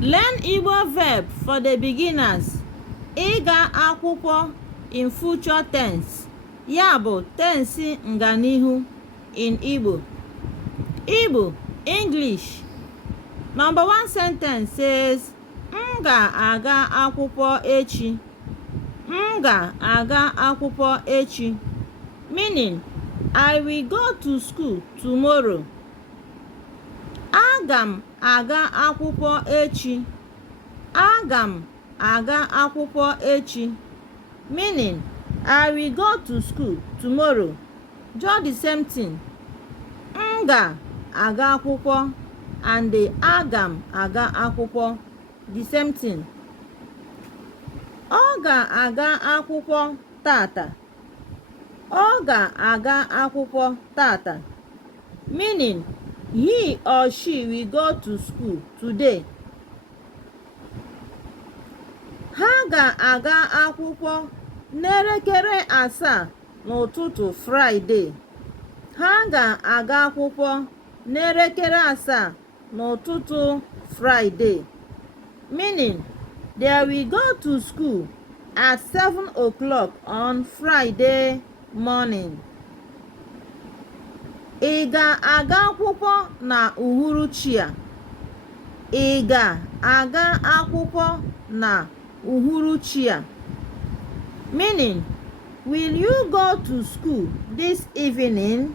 Learn Igbo verb for the beginners. Ịga akwụkwọ in future tense. Ya bụ tensi ngan'ihu in Igbo. Igbo, English. Number 1 sentence says, M ga-aga akwụkwọ echi. M ga-aga akwụkwọ echi. Meaning, I will go to school tomorrow. Aga m aga akwụkwọ echi. Aga m aga akwụkwọ echi. Meaning, I will go to school tomorrow. Just the same thing. M ga-aga akwụkwọ and the aga m aga akwụkwọ, the same thing. Ọ ga-aga akwụkwọ tata. Ọ ga-aga akwụkwọ tata. Meaning, he or she will go to school today. Ha ga-aga akwụkwọ n'elekere asaa n'ụtụtụ Fraịde. Ha ga-aga akwụkwọ n'elekere asaa n'ụtụtụ Fraịde. Meaning, they will go to school at 7 o'clock on Friday morning. Ị ga-aga akwụkwọ na uhuruchi a? Ị ga-aga akwụkwọ na uhuruchi a? Meaning, will you go to school this evening?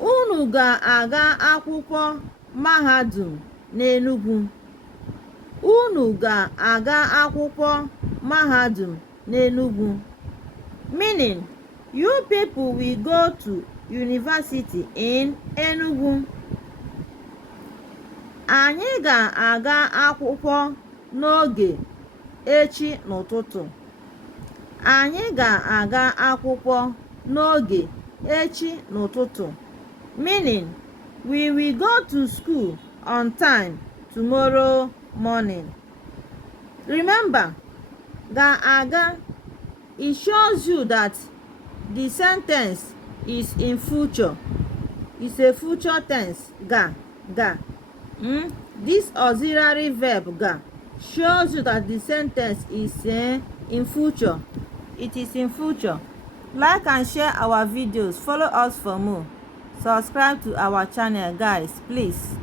Unu ga-aga akwụkwọ mahadum n'Enugu. Unu ga-aga akwụkwọ mahadum n'Enugu. Meaning, you people will go to university in Enugu. Anyị ga-aga akwụkwọ n'oge echi n'ụtụtụ. Anyị ga-aga akwụkwọ n'oge echi n'ụtụtụ. Meaning, we will go to school on time tomorrow morning. Remember, ga-aga, it shows you that the sentence is in future. It's a future tense. Ga. This auxiliary verb ga shows you that the sentence is in future. It is in future. Like and share our videos. Follow us for more. Subscribe to our channel, guys, please.